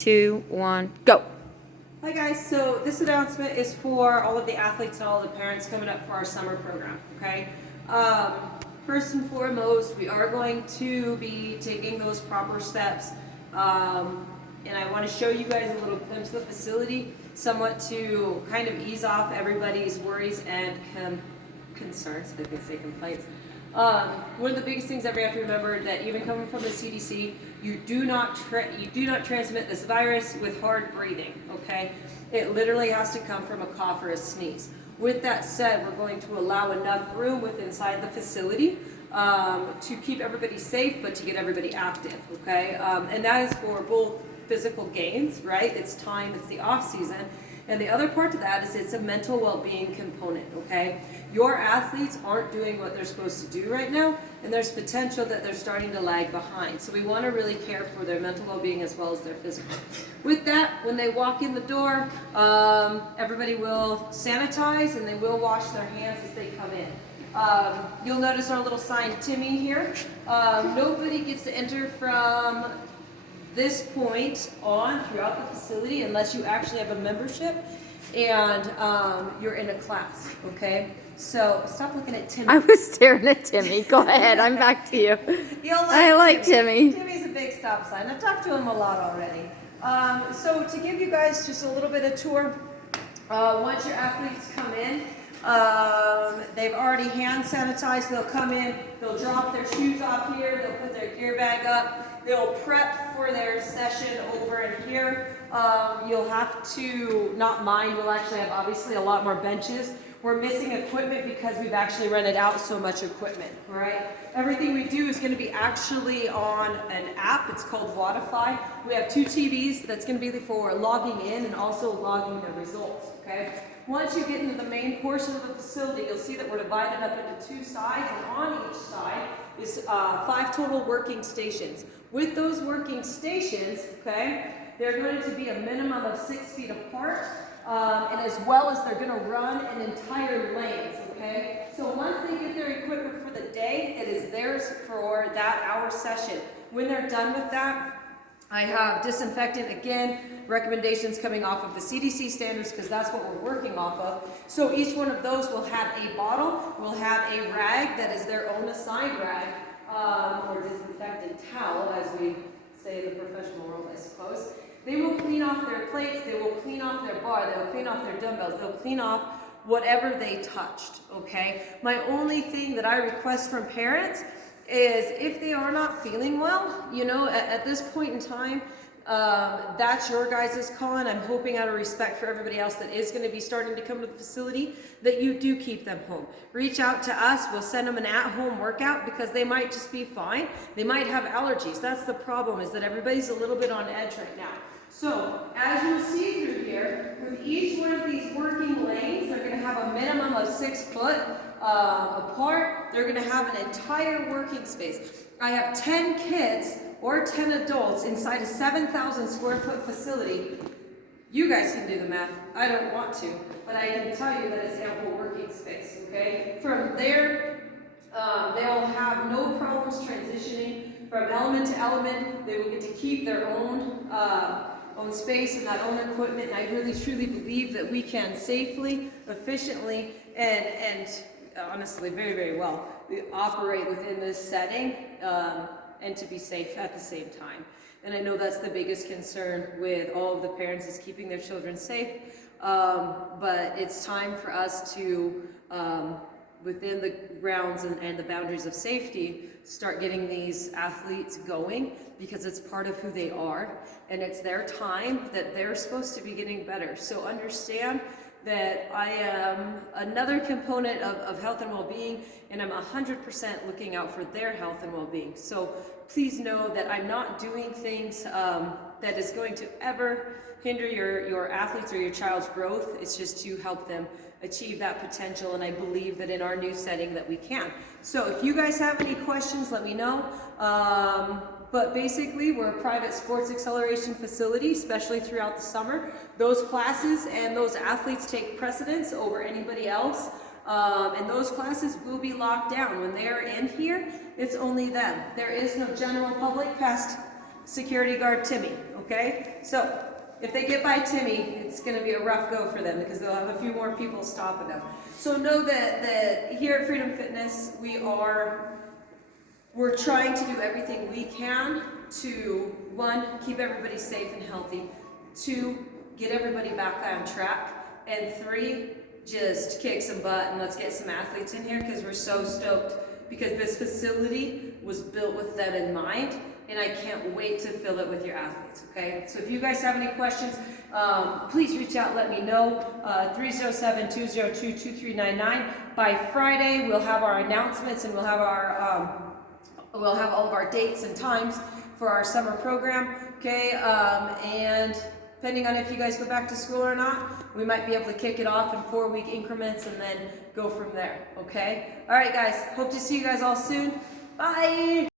2, 1, go. Hi guys, so this announcement is for all of the athletes and all the parents coming up for our summer program, okay? First and foremost, we are going to be taking those proper steps, and I want to show you guys a little glimpse of the facility, somewhat to kind of ease off everybody's worries and concerns, I think say complaints. One of the biggest things that we have to remember that even coming from the CDC, you do not transmit this virus with hard breathing. Okay, it literally has to come from a cough or a sneeze. With that said, we're going to allow enough room inside the facility to keep everybody safe, but to get everybody active. Okay, and that is for both physical gains, right? It's time, it's the off season. And the other part to that is it's a mental well-being component, okay? Your athletes aren't doing what they're supposed to do right now, and there's potential that they're starting to lag behind. So we want to really care for their mental well-being as well as their physical. With that, when they walk in the door, everybody will sanitize and they will wash their hands as they come in. You'll notice our little sign, Timmy, here. Nobody gets to enter from this point on throughout the facility unless you actually have a membership and you're in a class, okay? So stop looking at Timmy. I was staring at Timmy. Go ahead. I'm back to you. I like Timmy. Timmy's a big stop sign. I've talked to him a lot already. So to give you guys just a little bit of tour, once your athletes come in, they've already hand sanitized. They'll come in, they'll drop their shoes off here, they'll put their gear bag up, they'll prep for their session over in here. You'll have to, not mind, we'll actually have obviously a lot more benches. We're missing equipment because we've actually rented out so much equipment, all right? Everything we do is going to be actually on an app. It's called Wadify. We have 2 TVs that's going to be for logging in and also logging the results, okay? Once you get into the main portion of the facility, you'll see that we're divided up into 2 sides, and on each side is 5 total working stations. With those working stations, okay, they're going to be a minimum of 6 feet apart, and as well as they're going to run an entire lanes, okay? So once they get their equipment for the day, it is theirs for that hour session. When they're done with that, I have disinfectant, again, recommendations coming off of the CDC standards because that's what we're working off of. So each one of those will have a bottle, will have a rag that is their own assigned rag, or disinfectant towel, as we say in the professional world, I suppose. They will clean off their plates, they will clean off their bar, they will clean off their dumbbells, they'll clean off whatever they touched, okay? My only thing that I request from parents is if they are not feeling well, you know, at this point in time, that's your guys' call, and I'm hoping out of respect for everybody else that is going to be starting to come to the facility that you do keep them home. Reach out to us, we'll send them an at-home workout because they might just be fine. They might have allergies. That's the problem, is that everybody's a little bit on edge right now. So, as you'll see through here, with each one of these working lanes, they're going to have a minimum of 6 foot apart. They're going to have an entire working space. I have 10 kids or 10 adults inside a 7,000 square foot facility. You guys can do the math. I don't want to, but I can tell you that it's ample working space, okay? From there, they'll have no problems transitioning from element to element. They will get to keep their own space and that own equipment, and I really truly believe that we can safely, efficiently, and honestly very, very well operate within this setting and to be safe at the same time. And I know that's the biggest concern with all of the parents, is keeping their children safe, but it's time for us to within the grounds and the boundaries of safety, start getting these athletes going, because it's part of who they are, and it's their time that they're supposed to be getting better. So understand that I am another component of health and well-being, and I'm 100% looking out for their health and well-being. So please know that I'm not doing things that is going to ever hinder your athletes or your child's growth. It's just to help them achieve that potential, and I believe that in our new setting that we can. So if you guys have any questions, let me know. But basically, we're a private sports acceleration facility, especially throughout the summer. Those classes and those athletes take precedence over anybody else. And those classes will be locked down. When they're in here, it's only them. There is no general public past security guard Timmy, okay? So if they get by Timmy, it's gonna be a rough go for them because they'll have a few more people stopping them. So know that here at Freedom Fitness, we're trying to do everything we can to, one, keep everybody safe and healthy, two, get everybody back on track, and three, just kick some butt and let's get some athletes in here because we're so stoked because this facility was built with that in mind, and I can't wait to fill it with your athletes, okay? So if you guys have any questions, please reach out, let me know, 307-202-2399. By Friday, we'll have our announcements and we'll have all of our dates and times for our summer program, okay? And depending on if you guys go back to school or not, we might be able to kick it off in 4-week increments and then go from there, okay? All right, guys, hope to see you guys all soon. Bye!